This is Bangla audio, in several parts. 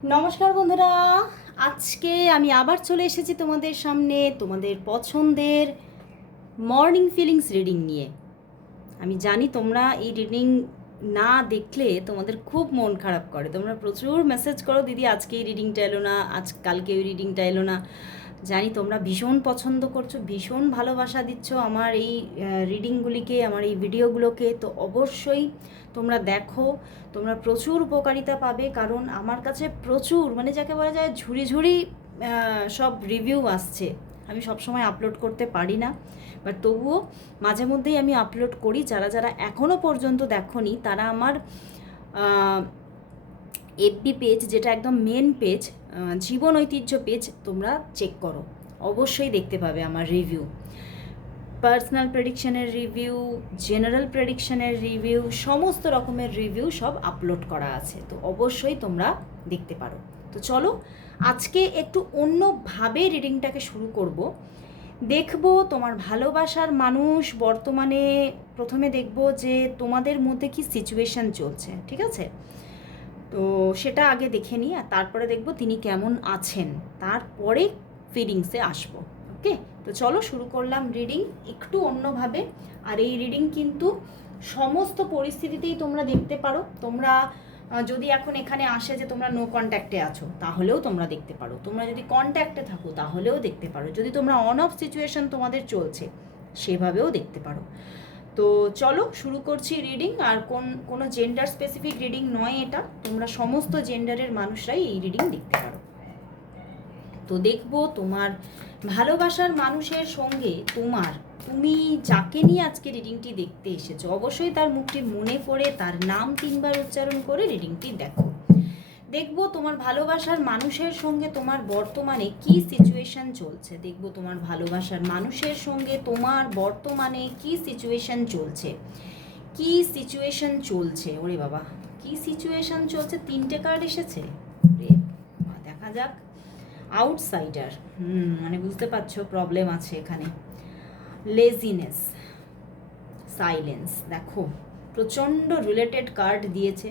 নমস্কার বন্ধুরা, আজকে আমি আবার চলে এসেছি তোমাদের সামনে তোমাদের পছন্দের মর্নিং ফিলিংস রিডিং নিয়ে। আমি জানি তোমরা এই রিডিং না দেখলে তোমাদের খুব মন খারাপ করে। তোমরা প্রচুর মেসেজ করো, দিদি আজকে এই রিডিংটা এলো না, কালকে ওই রিডিংটা এলো না। জানি তোমরা ভীষণ পছন্দ করছো, ভীষণ ভালোবাসা দিচ্ছ আমার এই রিডিংগুলিকে, আমার এই ভিডিওগুলোকে। তো অবশ্যই তোমরা দেখো, তোমরা প্রচুর উপকারিতা পাবে। কারণ আমার কাছে প্রচুর, মানে যাকে বলা যায় ঝুড়ি ঝুড়ি সব রিভিউ আসছে। আমি সবসময় আপলোড করতে পারি না, বাট তবুও মাঝে মধ্যেই আমি আপলোড করি। যারা যারা এখনও পর্যন্ত দেখোনি তারা আমার এফবি পেজ, যেটা একদম মেন পেজ, জীবন ঐতিহ্য পেজ, তোমরা চেক করো, অবশ্যই দেখতে পাবে আমার রিভিউ, পার্সোনাল প্রেডিকশনের রিভিউ, জেনারেল প্রেডিকশনের রিভিউ, সমস্ত রকমের রিভিউ সব আপলোড করা আছে। তো অবশ্যই তোমরা দেখতে পারো। তো চলো আজকে একটু অন্যভাবে রিডিংটাকে শুরু করব। দেখব তোমার ভালোবাসার মানুষ বর্তমানে, প্রথমে দেখব যে তোমাদের মধ্যে কি সিচুয়েশান চলছে, ঠিক আছে? তো সেটা আগে দেখে নিই, আর তারপরে দেখব তিনি কেমন আছেন, তারপরে ফিলিংসে আসবো। ওকে, তো চলো শুরু করলাম রিডিং একটু অন্যভাবে। আর এই রিডিং কিন্তু সমস্ত পরিস্থিতিতেই তোমরা দেখতে পারো। তোমরা যদি এখন এখানে আসে যে তোমরা নো কন্ট্যাক্টে আছো, তাহলেও তোমরা দেখতে পারো। তোমরা যদি কন্ট্যাক্টে থাকো তাহলেও দেখতে পারো। যদি তোমরা অন অফ সিচুয়েশন তোমাদের চলছে, সেভাবেও দেখতে পারো। তো চলো শুরু করছি রিডিং। আর কোনো জেন্ডার স্পেসিফিক রিডিং নয় এটা, তোমরা সমস্ত জেন্ডারের মানুষরাই এই রিডিং দেখতে পারো। তো দেখবো তোমার ভালোবাসার মানুষের সঙ্গে তুমি যাকে নিয়ে আজকে রিডিংটি দেখতে এসেছো, অবশ্যই তার মুখটি মনে পড়ে তার নাম 3বার উচ্চারণ করে রিডিংটি দেখো। দেখবো তোমার ভালোবাসার মানুষের সঙ্গে তোমার বর্তমানে কি সিচুয়েশন চলছে। দেখবো তোমার ভালোবাসার মানুষের সঙ্গে তোমার বর্তমানে কি সিচুয়েশন চলছে, কি সিচুয়েশন চলছে। ওরে বাবা, কি সিচুয়েশন চলছে, 3টে কার্ড এসেছে। দেখা যাক। আউটসাইডার, মানে বুঝতে পারছো প্রবলেম আছে এখানে। লেজিনেস, সাইলেন্স, দেখো প্রচণ্ড রিলেটেড কার্ড দিয়েছে।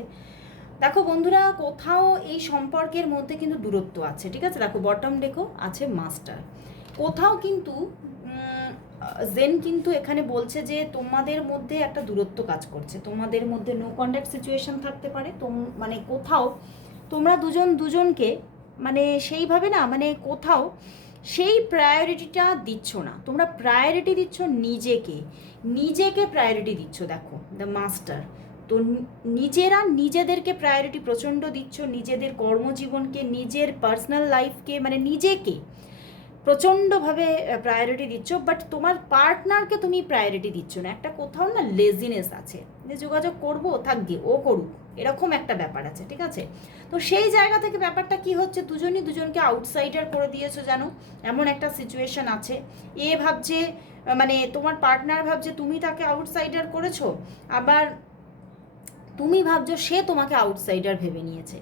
দেখো বন্ধুরা, কোথাও এই সম্পর্কের মধ্যে কিন্তু দূরত্ব আছে, ঠিক আছে? দেখো বটম ডেকো আছে মাস্টার, কোথাও কিন্তু জেন কিন্তু এখানে বলছে যে তোমাদের মধ্যে একটা দূরত্ব কাজ করছে, তোমাদের মধ্যে নো কন্ট্যাক্ট সিচুয়েশন থাকতে পারে। মানে কোথাও তোমরা দুজনকে মানে সেইভাবে না, মানে কোথাও সেই প্রায়োরিটিটা দিচ্ছ না। তোমরা প্রায়োরিটি দিচ্ছ নিজেকে প্রায়োরিটি দিচ্ছ। দেখো দ্য মাস্টার, তো নিজেরা নিজেদেরকে প্রায়োরিটি প্রচণ্ড দিচ্ছ, নিজেদের কর্মজীবনকে, নিজের পার্সোনাল লাইফকে, মানে নিজেকে প্রচণ্ডভাবে প্রায়োরিটি দিচ্ছ। বাট তোমার পার্টনারকে তুমি প্রায়োরিটি দিচ্ছ না। একটা কোথাও না লেজিনেস আছে, যে যোগাযোগ করবো থাকবে, ও করুক, এরকম একটা ব্যাপার আছে, ঠিক আছে? তো সেই জায়গা থেকে ব্যাপারটা কি হচ্ছে, দুজনই দুজনকে আউটসাইডার করে দিয়েছো জানো, এমন একটা সিচুয়েশন আছে। এ ভাবছে, মানে তোমার পার্টনার ভাবছে তুমি তাকে আউটসাইডার করেছো, আবার তুমি ভাবছো সে তোমাকে আউটসাইডার ভেবে নিয়েছে।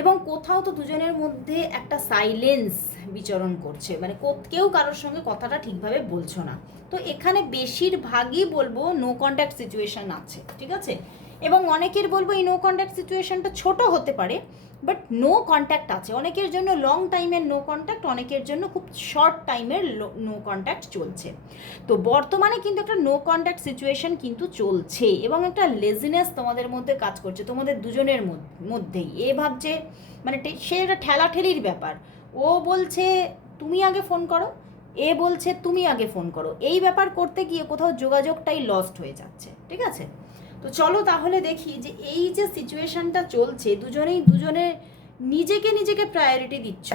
এবং কোথাও তো দুজনের মধ্যে একটা সাইলেন্স বিচরণ করছে, মানে কেউ কারোর সঙ্গে কথাটা ঠিকভাবে বলছো না। তো এখানে বেশিরভাগই বলবো নো কন্ট্যাক্ট সিচুয়েশন আছে, ঠিক আছে? এবং অনেকের বলবো এই নো কন্ট্যাক্ট সিচুয়েশনটা ছোট হতে পারে, বাট নো কন্ট্যাক্ট আছে। অনেকের জন্য লং টাইমের নো কন্ট্যাক্ট, অনেকের জন্য খুব শর্ট টাইমের নো কন্ট্যাক্ট চলছে। তো বর্তমানে কিন্তু একটা নো কন্ট্যাক্ট সিচুয়েশন কিন্তু চলছে, এবং একটা লেজিনেস তোমাদের মধ্যে কাজ করছে, তোমাদের দুজনের মধ্যেই। এ ভাবছে, মানে সে একটা ঠেলাঠেলির ব্যাপার। ও বলছে তুমি আগে ফোন করো, এ বলছে তুমি আগে ফোন করো। এই ব্যাপার করতে গিয়ে কোথাও যোগাযোগটাই লস্ট হয়ে যাচ্ছে, ঠিক আছে? তো চলো তাহলে দেখি যে এই যে সিচুয়েশনটা চলছে, দুজনের নিজেকে প্রায়োরিটি দিচ্ছ,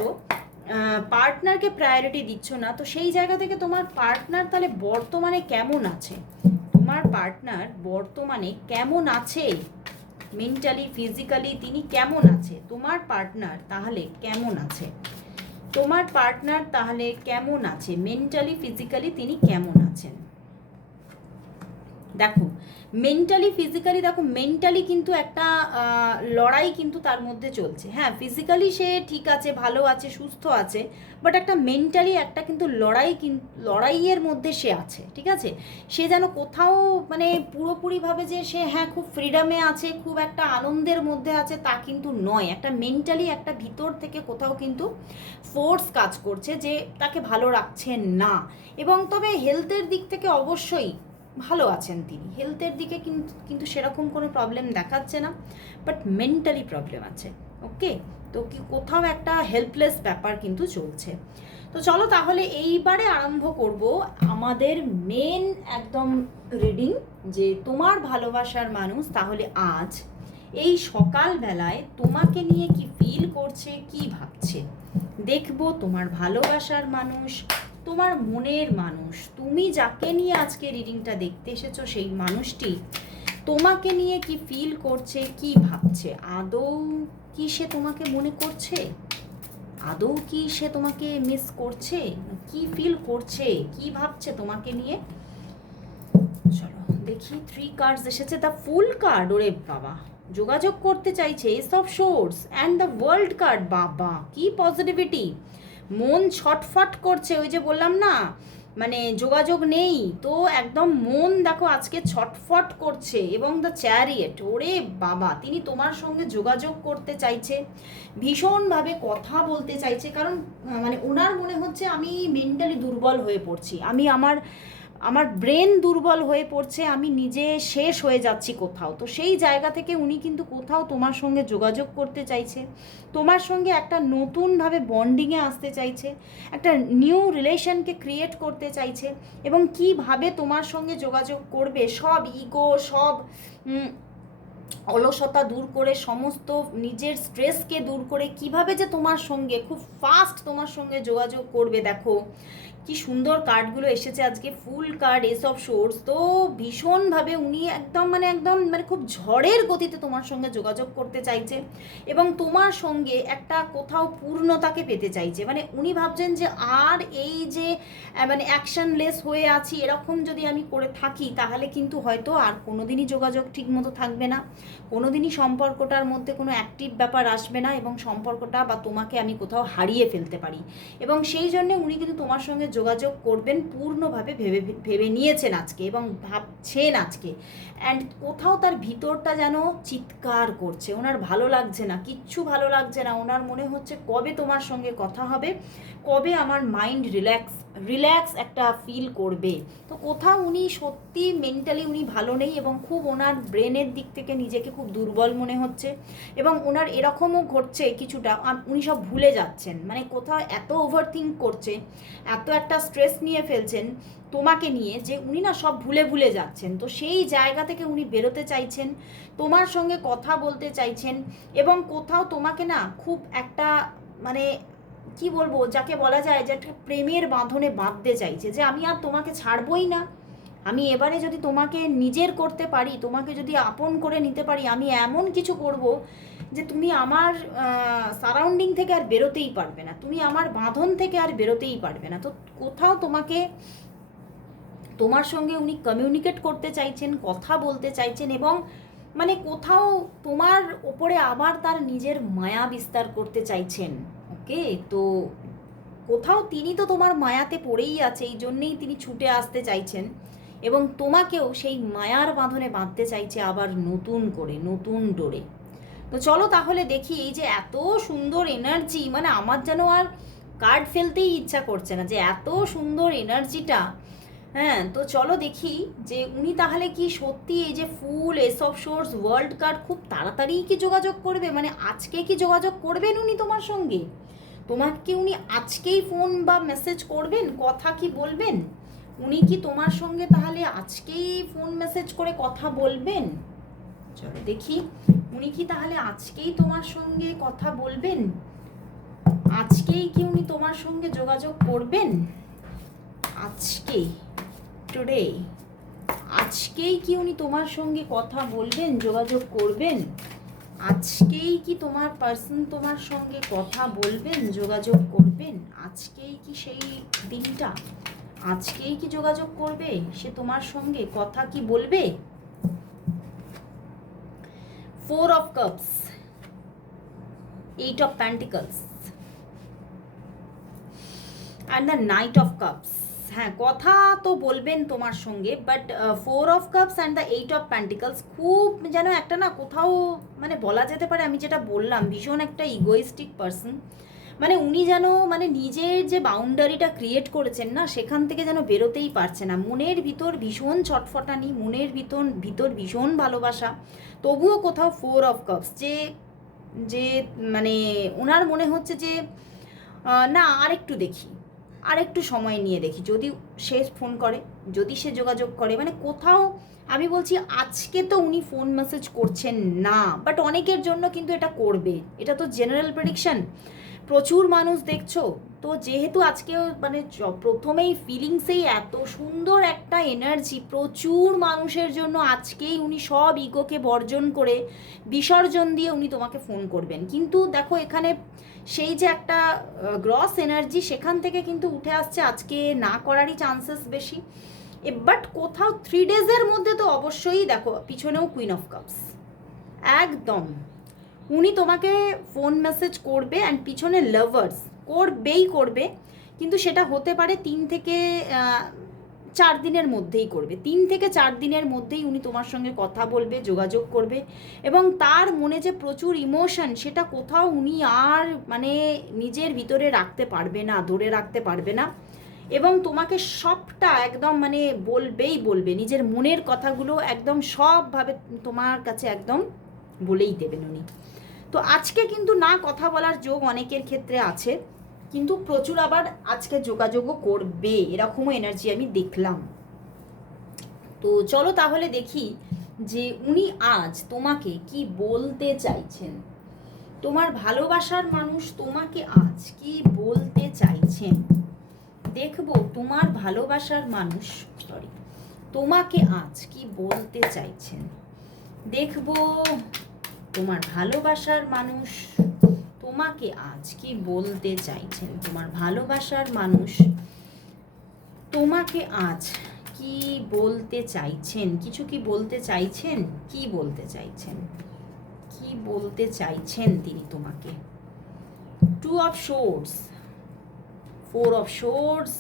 পার্টনারকে প্রায়োরিটি দিচ্ছ না। তো সেই জায়গা থেকে তোমার পার্টনার তাহলে বর্তমানে কেমন আছে, তোমার পার্টনার বর্তমানে কেমন আছে, মেন্টালি ফিজিক্যালি তিনি কেমন আছে, তোমার পার্টনার তাহলে কেমন আছে, তোমার পার্টনার তাহলে কেমন আছে, মেন্টালি ফিজিক্যালি তিনি কেমন আছেন। দেখো মেন্টালি ফিজিক্যালি, দেখো মেন্টালি কিন্তু একটা লড়াই কিন্তু তার মধ্যে চলছে। হ্যাঁ, ফিজিক্যালি সে ঠিক আছে, ভালো আছে, সুস্থ আছে, বাট একটা মেন্টালি একটা কিন্তু লড়াইয়ের মধ্যে সে আছে, ঠিক আছে? সে যেন কোথাও মানে পুরোপুরিভাবে যে সে হ্যাঁ খুব ফ্রিডমে আছে, খুব একটা আনন্দের মধ্যে আছে, তা কিন্তু নয়। একটা মেন্টালি একটা ভিতর থেকে কোথাও কিন্তু ফোর্স কাজ করছে যে তাকে ভালো রাখছে না। এবং তবে হেলথের দিক থেকে অবশ্যই ভালো আছেন তিনি, হেলথের দিকে কিন্তু কিন্তু সেরকম কোনো প্রবলেম দেখাচ্ছে না, বাট মেন্টালি প্রবলেম আছে। ওকে, তো কি কোথাও একটা হেল্পলেস ব্যাপার কিন্তু চলছে। তো চলো তাহলে এইবারে আরম্ভ করব আমাদের মেন একদম রিডিং, যে তোমার ভালোবাসার মানুষ তাহলে আজ এই সকালবেলায় তোমাকে নিয়ে কি ফিল করছে, কি ভাবছে। দেখবো তোমার ভালোবাসার মানুষ, তোমার মনের মানুষ, তুমি যাকে নিয়ে আজকে রিডিংটা দেখতে এসেছো সেই মানুষটি তোমাকে নিয়ে কি ফিল করছে, কি ভাবছে। আদৌ কি সে তোমাকে মনে করছে, আদৌ কি সে তোমাকে মিস করছে, কি ফিল করছে, কি ভাবছে তোমাকে নিয়ে। চলো দেখি, 3 কার্ডস এসেছে। দ্য ফুল কার্ড, ওরে বাবা, যোগাযোগ করতে চাইছে, S of source and the world card. বাবা কি পজিটিভিটি, মন ছটফট করছে। ওই যে বললাম না মানে যোগাযোগ নেই, তো একদম মন দেখো আজকে ছটফট করছে। এবং দ্য চ্যারিয়েট, ওরে বাবা, তিনি তোমার সঙ্গে যোগাযোগ করতে চাইছে, ভীষণভাবে কথা বলতে চাইছে। কারণ মানে ওনার মনে হচ্ছে আমি মেন্টালি দুর্বল হয়ে পড়ছি, আমি আমার ব্রেন দুর্বল হয়ে পড়ছে, আমি নিজে শেষ হয়ে যাচ্ছি কোথাও। তো সেই জায়গা থেকে উনি কিন্তু কোথাও তোমার সঙ্গে যোগাযোগ করতে চাইছে, তোমার সঙ্গে একটা নতুনভাবে বন্ডিংয়ে আসতে চাইছে, একটা নিউ রিলেশনকে ক্রিয়েট করতে চাইছে। এবং কিভাবে তোমার সঙ্গে যোগাযোগ করবে, সব ইগো, সব অলসতা দূর করে, সমস্ত নিজের স্ট্রেসকে দূর করে কিভাবে যে তোমার সঙ্গে খুব ফাস্ট তোমার সঙ্গে যোগাযোগ করবে। দেখো কি সুন্দর কার্ডগুলো এসেছে আজকে, fool card, S of source. তো ভীষণভাবে উনি একদম মানে খুব ঝড়ের গতিতে তোমার সঙ্গে যোগাযোগ করতে চাইছে এবং তোমার সঙ্গে একটা কোথাও পূর্ণতাকে পেতে চাইছে। মানে উনি ভাবছেন যে আর এই যে মানে অ্যাকশনলেস হয়ে আছি, এরকম যদি আমি করে থাকি তাহলে কিন্তু হয়তো আর কোনোদিনই যোগাযোগ ঠিক মতো থাকবে না, কোনোদিনই সম্পর্কটার মধ্যে কোনো অ্যাক্টিভ ব্যাপার আসবে না, এবং সম্পর্কটা বা তোমাকে আমি কোথাও হারিয়ে ফেলতে পারি। এবং সেই জন্যে উনি কিন্তু তোমার সঙ্গে যোগাযোগ করবেন পূর্ণভাবে ভেবে নিয়েছেন আজকে, এবং ভাবছেন আজকে। অ্যান্ড কোথাও তার ভিতরটা যেন চিৎকার করছে, ওনার ভালো লাগছে না, কিচ্ছু ভালো লাগছে না। ওনার মনে হচ্ছে কবে তোমার সঙ্গে কথা হবে, কবে আমার মাইন্ড রিল্যাক্স একটা ফিল করবে। তো কোথাও উনি সত্যি মেন্টালি উনি ভালো নেই, এবং খুব ওনার ব্রেনের দিক থেকে নিজেকে খুব দুর্বল মনে হচ্ছে। এবং ওনার এরকমও ঘটছে কিছুটা, উনি সব ভুলে যাচ্ছেন, মানে কোথাও এত ওভারথিঙ্ক করছে, এত একটা স্ট্রেস নিয়ে ফেলছেন তোমাকে নিয়ে, যে উনি না সব ভুলে যাচ্ছেন। তো সেই জায়গা থেকে উনি বেরোতে চাইছেন, তোমার সঙ্গে কথা বলতে চাইছেন, এবং কোথাও তোমাকে না খুব একটা মানে কি বলবো, যাকে বলা যায় যে একটা প্রেমের বাঁধনে বাঁধতে চাইছে, যে আমি আর তোমাকে ছাড়বই না, আমি এবারে যদি তোমাকে নিজের করতে পারি, তোমাকে যদি আপন করে নিতে পারি, আমি এমন কিছু করব যে তুমি আমার সারাউন্ডিং থেকে আর বেরোতেই পারবে না, তুমি আমার বাঁধন থেকে আর বেরোতেই পারবে না। তো কোথাও তোমার সঙ্গে উনি কমিউনিকেট করতে চাইছেন, কথা বলতে চাইছেন, এবং মানে কোথাও তোমার ওপরে আবার তার নিজের মায়া বিস্তার করতে চাইছেন। ওকে, তো কোথাও তিনি তো তোমার মায়াতে পড়েই আছে, এই জন্যেই তিনি ছুটে আসতে চাইছেন, এবং তোমাকেও সেই মায়ার বাঁধনে বাঁধতে চাইছে আবার নতুন করে, নতুন ডোরে। তো চলো তাহলে দেখি, এই যে এত সুন্দর এনার্জি, মানে আমার যেন আর কার্ড ফেলতেই ইচ্ছা করছে না, যে এত সুন্দর এনার্জিটা। হ্যাঁ, তো চলো দেখি যে উনি তাহলে কি সত্যি এই যে fool, ace of swords, world card, খুব তাড়াতাড়ি কি যোগাযোগ করবে, মানে আজকে কি যোগাযোগ করবেন উনি তোমার সঙ্গে, তোমাকে উনি আজকেই ফোন বা মেসেজ করবেন, কথা কি বলবেন, উনি কি তোমার সঙ্গে তাহলে আজকেই ফোন মেসেজ করে কথা বলবেন। চলো দেখি, উনি কি তাহলে আজকেই তোমার সঙ্গে কথা বলবেন, আজকেই কি উনি তোমার সঙ্গে যোগাযোগ করবেন, আজকেই, টুডে, আজকেই কি উনি তোমার সঙ্গে কথা বলবেন, যোগাযোগ করবেন, আজকেই কি তোমার পার্সন তোমার সঙ্গে কথা বলবেন, যোগাযোগ করবেন, আজকেই কি সেই দিনটা, আজকেই কি যোগাযোগ করবে সে তোমার সঙ্গে, কথা কি বলবে? 4 of cups, 8 of pentacles and the night of cups. হ্যাঁ, কথা তো বলবেন তোমার সঙ্গে, but 4 of cups and the 8 of pentacles খুব যেন একটা না কোথাও মানে বলা যেতে পারে, আমি যেটা বললাম, ভীষণ একটা ইগোইস্টিক পার্সন। মানে উনি যেন মানে নিজের যে বাউন্ডারিটা ক্রিয়েট করেছেন না, সেখান থেকে যেন বেরোতেই পারছে না। মনের ভিতর ভীষণ ছটফটানি, মনের ভিতর ভীষণ ভালোবাসা, তবুও কোথাও 4 অফ কাপস, যে যে মানে ওনার মনে হচ্ছে যে না আরেকটু দেখি, আরেকটু সময় নিয়ে দেখি, যদি সে ফোন করে, যদি সে যোগাযোগ করে, মানে কোথাও আমি বলছি আজকে তো উনি ফোন মেসেজ করছেন না, বাট অনেকের জন্য কিন্তু এটা করবে। এটা তো জেনারেল প্রেডিকশন, প্রচুর মানুষ দেখছো তো, যেহেতু আজকে মানে প্রথমেই ফিলিংসেই এত সুন্দর একটা এনার্জি প্রচুর মানুষের জন্য, আজকেই উনি সব ইগোকে বর্জন করে বিসর্জন দিয়ে উনি তোমাকে ফোন করবেন। কিন্তু দেখো এখানে সেই যে একটা গ্রস এনার্জি, সেখান থেকে কিন্তু উঠে আসছে আজকে না করারই চান্সেস বেশি। বাট কোথাও 3 ডেজের মধ্যে তো অবশ্যই দেখো পিছনেও কুইন অফ কাপস, একদম উনি তোমাকে ফোন মেসেজ করবে অ্যান্ড পিছনে লাভার্স করবে, কিন্তু সেটা হতে পারে 3 থেকে 4 দিনের মধ্যেই করবে। 3 থেকে 4 দিনের মধ্যেই উনি তোমার সঙ্গে কথা বলবে, যোগাযোগ করবে, এবং তার মনে যে প্রচুর ইমোশন, সেটা কোথাও উনি আর মানে নিজের ভিতরে রাখতে পারবে না, ধরে রাখতে পারবে না, এবং তোমাকে সবটা একদম মানে বলবে, নিজের মনের কথাগুলো একদম সবভাবে তোমার কাছে একদম বলেই দেবেন উনি। তো আজকে কিন্তু না কথা বলার যোগ অনেকের ক্ষেত্রে আছে, কিন্তু প্রচুর আবার আজকে যোগাযোগও করবে, এরকমও এনার্জি আমি দেখলাম। তো চলো তাহলে দেখি যে উনি আজ তোমাকে কি বলতে চাইছেন, তোমার ভালোবাসার মানুষ তোমাকে আজ কি বলতে চাইছেন। দেখবো তোমার ভালোবাসার মানুষ তোমাকে আজ কি বলতে চাইছেন। দেখবো তোমার ভালোবাসার মানুষ তোমাকে আজ কি বলতে চাইছেন। তোমার ভালোবাসার মানুষ তোমাকে আজ কি বলতে চাইছেন। কিছু কি বলতে চাইছেন, কি বলতে চাইছেন, কি বলতে চাইছেন তিনি তোমাকে। 2 of swords, 4 of swords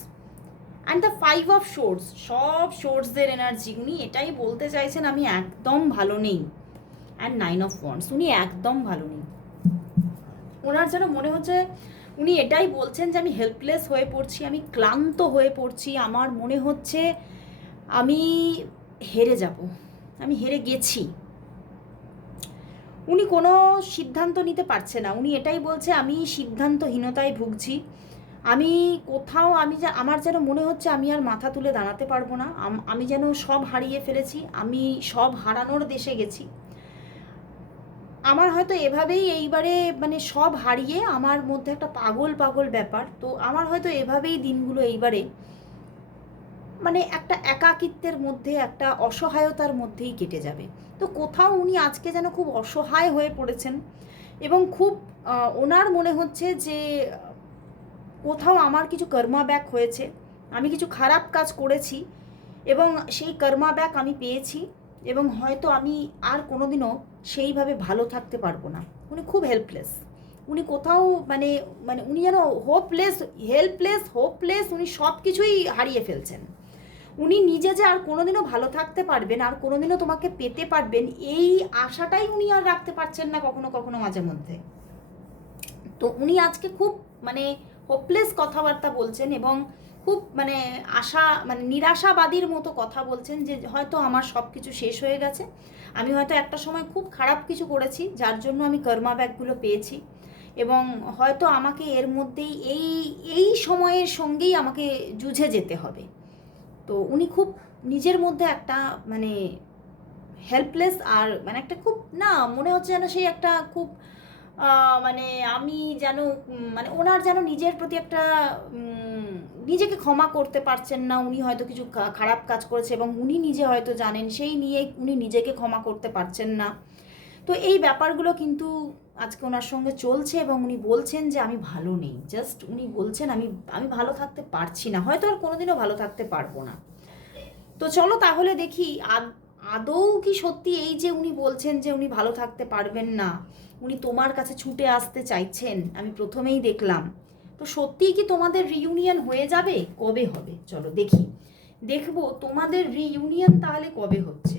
and the 5 of swords, সব শোর্ডসদের এনার্জি। উনি এটাই বলতে চাইছেন আমি একদম ভালো নেই। অ্যান্ড 9 অফ ওয়ান্ডস, উনি একদম ভালো নেই। ওনার যেন মনে হচ্ছে উনি এটাই বলছেন যে আমি হেল্পলেস হয়ে পড়ছি, আমি ক্লান্ত হয়ে পড়ছি, আমার মনে হচ্ছে আমি হেরে যাব, আমি হেরে গেছি। উনি কোনো সিদ্ধান্ত নিতে পারছে না, উনি এটাই বলছে আমি সিদ্ধান্তহীনতায় ভুগছি, আমি কোথাও আমার যেন মনে হচ্ছে আমি আর মাথা তুলে দাঁড়াতে পারবো না, আমি যেন সব হারিয়ে ফেলেছি, আমি সব হারানোর দেশে গেছি। আমার হয়তো এভাবেই এইবারে মানে সব হারিয়ে আমার মধ্যে একটা পাগল ব্যাপার, তো আমার হয়তো এভাবেই দিনগুলো এইবারে মানে একটা একাকিত্বের মধ্যে, একটা অসহায়তার মধ্যেই কেটে যাবে। তো কোথাও উনি আজকে যেন খুব অসহায় হয়ে পড়েছেন, এবং খুব ওনার মনে হচ্ছে যে কোথাও আমার কিছু কর্মা ব্যাক হয়েছে, আমি কিছু খারাপ কাজ করেছি, এবং সেই কর্মা ব্যাক আমি পেয়েছি, এবং হয়তো আমি আর কোনোদিনও সেইভাবে ভালো থাকতে পারবো না। উনি খুব হেল্পলেস, উনি কোথাও মানে মানে উনি যেন হোপলেস, উনি সব কিছুই হারিয়ে ফেলছেন। উনি নিজে যে আর কোনোদিনও ভালো থাকতে পারবেন, আর কোনোদিনও তোমাকে পেতে পারবেন, এই আশাটাই উনি আর রাখতে পারছেন না কখনো মাঝে মধ্যে। তো উনি আজকে খুব মানে হোপলেস কথাবার্তা বলছেন, এবং খুব মানে মানে নিরাশাবাদীর মতো কথা বলছেন, যে হয়তো আমার সব কিছু শেষ হয়ে গেছে, আমি হয়তো একটা সময় খুব খারাপ কিছু করেছি যার জন্য আমি কর্মা ব্যাকগুলো পেয়েছি, এবং হয়তো আমাকে এর মধ্যেই এই সময়ের সঙ্গেই আমাকে যুঝে যেতে হবে। তো উনি খুব নিজের মধ্যে একটা মানে হেল্পলেস, আর মানে একটা খুব না মনে হচ্ছে যেন সেই একটা খুব মানে আমি যেন মানে ওনার যেন নিজের প্রতি একটা নিজেকে ক্ষমা করতে পারছেন না। উনি হয়তো কিছু খারাপ কাজ করেছে এবং উনি নিজে হয়তো জানেন, সেই নিয়ে উনি নিজেকে ক্ষমা করতে পারছেন না। তো এই ব্যাপারগুলো কিন্তু আজকে ওনার সঙ্গে চলছে এবং উনি বলছেন যে আমি ভালো নেই, জাস্ট উনি বলছেন আমি ভালো থাকতে পারছি না, হয়তো আর কোনোদিনও ভালো থাকতে পারবো না। তো চলো তাহলে দেখি আদৌ কি সত্যি এই যে উনি বলছেন যে উনি ভালো থাকতে পারবেন না, উনি তোমার কাছে ছুটে আসতে চাইছেন, আমি প্রথমেই দেখলাম। তো সত্যিই কি তোমাদের রিইউনিয়ন হয়ে যাবে? কবে হবে চলো দেখি, দেখবো তোমাদের রিইউনিয়ন তাহলে কবে হচ্ছে।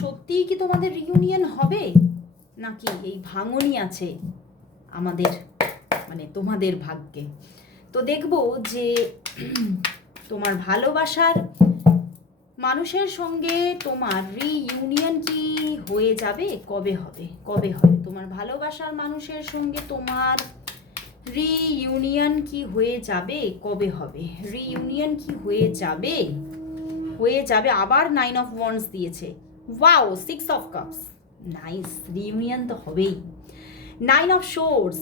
সত্যিই কি তোমাদের রিইউনিয়ন হবে, নাকি এই ভাঙনই আছে আমাদের মানে তোমাদের ভাগ্যে? তো দেখবো যে তোমার ভালোবাসার মানুষের সঙ্গে তোমার রিইউনিয়ন কি হয়ে যাবে, কবে হবে, কবে হবে তোমার ভালোবাসার মানুষের সঙ্গে তোমার রিইউনিয়ন কি হয়ে যাবে, কবে হবে রিইউনিয়ন কি হয়ে যাবে? হয়ে যাবে। আবার 9 অফ ওয়ান্ডস দিয়েছে, wow 6 of cups, nice, reunion তো হবেই। 9 অফ সোর্স,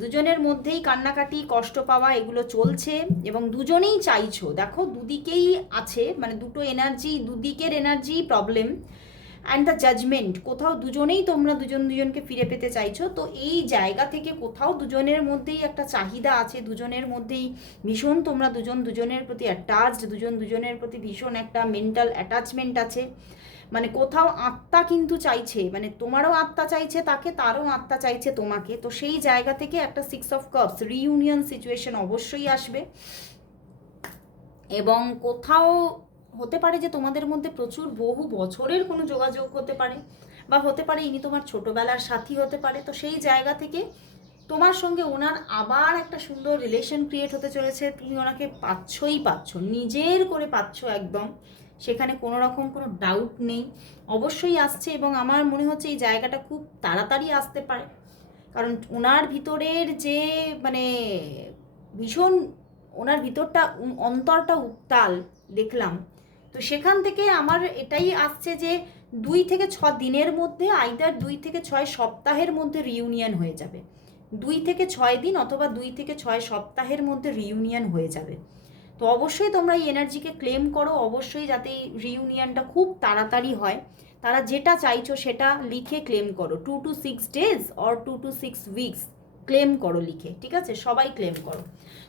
দুজনের মধ্যেই কান্নাকাটি, কষ্ট পাওয়া এগুলো চলছে এবং দুজনেই চাইছো, দেখো দুদিকেই আছে, মানে দুটো এনার্জি, দুদিকের energy problem. And the judgement, কোথাও দুজনেই তোমরা দুজনকে ফিরে পেতে চাইছো। তো এই জায়গা থেকে কোথাও দুজনের মধ্যেই একটা চাহিদা আছে, দুজনের মধ্যেই ভীষণ তোমরা দুজনের প্রতি অ্যাটাচড, দুজনের প্রতি ভীষণ একটা মেন্টাল অ্যাটাচমেন্ট আছে। মানে কোথাও আত্মা কিন্তু চাইছে, মানে তোমারও আত্মা চাইছে তাকে, তারও আত্মা চাইছে তোমাকে। তো সেই জায়গা থেকে একটা 6 অফ কাপস রিইউনিয়ন সিচুয়েশন অবশ্যই আসবে। এবং কোথাও হতে পারে যে তোমাদের মধ্যে প্রচুর বহু বছরের কোনো যোগাযোগ হতে পারে, বা হতে পারে ইনি তোমার ছোটোবেলার সাথী হতে পারে। তো সেই জায়গা থেকে তোমার সঙ্গে ওনার আবার একটা সুন্দর রিলেশন ক্রিয়েট হতে চলেছে, তুমি ওনাকে পাচ্ছ, নিজের করে পাচ্ছ একদম, সেখানে কোনো রকম কোনো ডাউট নেই, অবশ্যই আসছে। এবং আমার মনে হচ্ছে এই জায়গাটা খুব তাড়াতাড়ি আসতে পারে, কারণ ওনার ভিতরের যে মানে ভীষণ, ওনার ভিতরটা অন্তরটা উত্তাল দেখলাম। তো সেখান থেকে আমার এটাই আসছে যে 2 থেকে 6 দিনের মধ্যে, আইদার 2 থেকে 6 সপ্তাহের মধ্যে রিইউনিয়ন হয়ে যাবে। 2 থেকে 6 দিন অথবা 2 থেকে 6 সপ্তাহের মধ্যে রিইউনিয়ন হয়ে যাবে। তো অবশ্যই তোমরা এই এনার্জিকে ক্লেম করো, অবশ্যই যাতে এই রিইউনিয়নটা খুব তাড়াতাড়ি হয়। তারা যেটা চাইছো সেটা লিখে ক্লেম করো, 2 to 6 days or 2 to 6 weeks claim করো লিখে, ঠিক আছে? সবাই ক্লেম করো।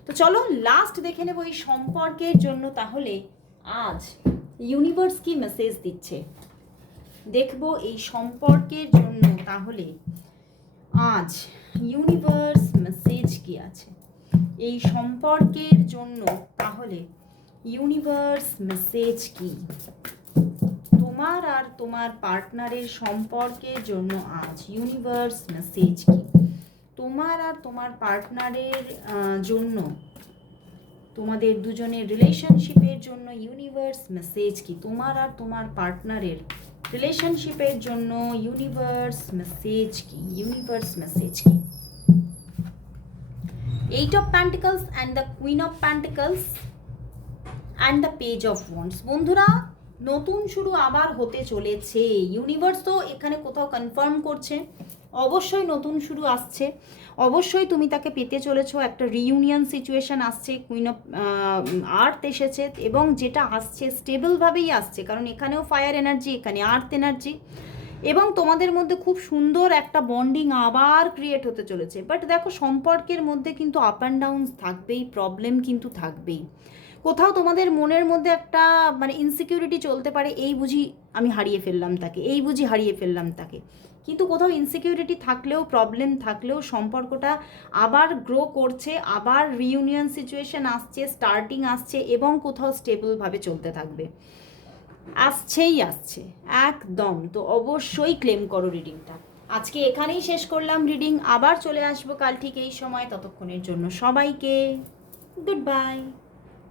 তো চলো লাস্ট দেখে নেবো এই সম্পর্কের জন্য তাহলে আজ ইউনিভার্স কি মেসেজ দিচ্ছে, দেখবো এই সম্পর্কের জন্য তাহলে আজ ইউনিভার্স মেসেজ কি আছে এই সম্পর্কের জন্য, তাহলে ইউনিভার্স মেসেজ কি তোমার আর তোমার পার্টনারের সম্পর্কের জন্য আজ ইউনিভার্স মেসেজ কি তোমার আর তোমার পার্টনারের জন্য, তোমাদের দুজনের রিলেশনশিপের জন্য ইউনিভার্স মেসেজ কি তোমার আর তোমার পার্টনারের রিলেশনশিপের জন্য ইউনিভার্স মেসেজ কি, ইউনিভার্স মেসেজ কি। 8 of Pentacles and the Queen of Pentacles and the Page of Wands। বন্ধুরা নতুন শুরু আবার হতে চলেছে, ইউনিভার্স তো এখানে কোথাও কনফার্ম করছে অবশ্যই নতুন শুরু আসছে, অবশ্যই তুমি তাকে পেতে চলেছো, একটা রিইউনিয়ন সিচুয়েশন আসছে, কুইন অফ আর্থ এসেছে এবং যেটা আসছে স্টেবলভাবেই আসছে, কারণ এখানেও ফায়ার এনার্জি, এখানে আর্থ এনার্জি, এবং তোমাদের মধ্যে খুব সুন্দর একটা বন্ডিং আবার ক্রিয়েট হতে চলেছে। বাট দেখো সম্পর্কের মধ্যে কিন্তু আপ অ্যান্ড ডাউনস থাকবেই, প্রবলেম কিন্তু থাকবেই, কোথাও তোমাদের মনের মধ্যে একটা মানে ইনসিকিউরিটি চলতে পারে, এই বুঝি আমি হারিয়ে ফেললাম তাকে, এই বুঝি হারিয়ে ফেললাম তাকে, কিন্তু কোথাও ইনসিকিউরিটি থাকলেও, প্রবলেম থাকলেও সম্পর্কটা আবার গ্রো করছে, আবার রিইউনিয়ন সিচুয়েশন আসছে, স্টার্টিং আসছে এবং কোথাও স্টেবলভাবে চলতে থাকবে, আসছেই আসছে একদম। তো অবশ্যই ক্লেম করো রিডিংটা। আজকে এখানেই শেষ করলাম রিডিং, আবার চলে আসবো কাল ঠিক এই সময়, ততক্ষণের জন্য সবাইকে গুড বাই।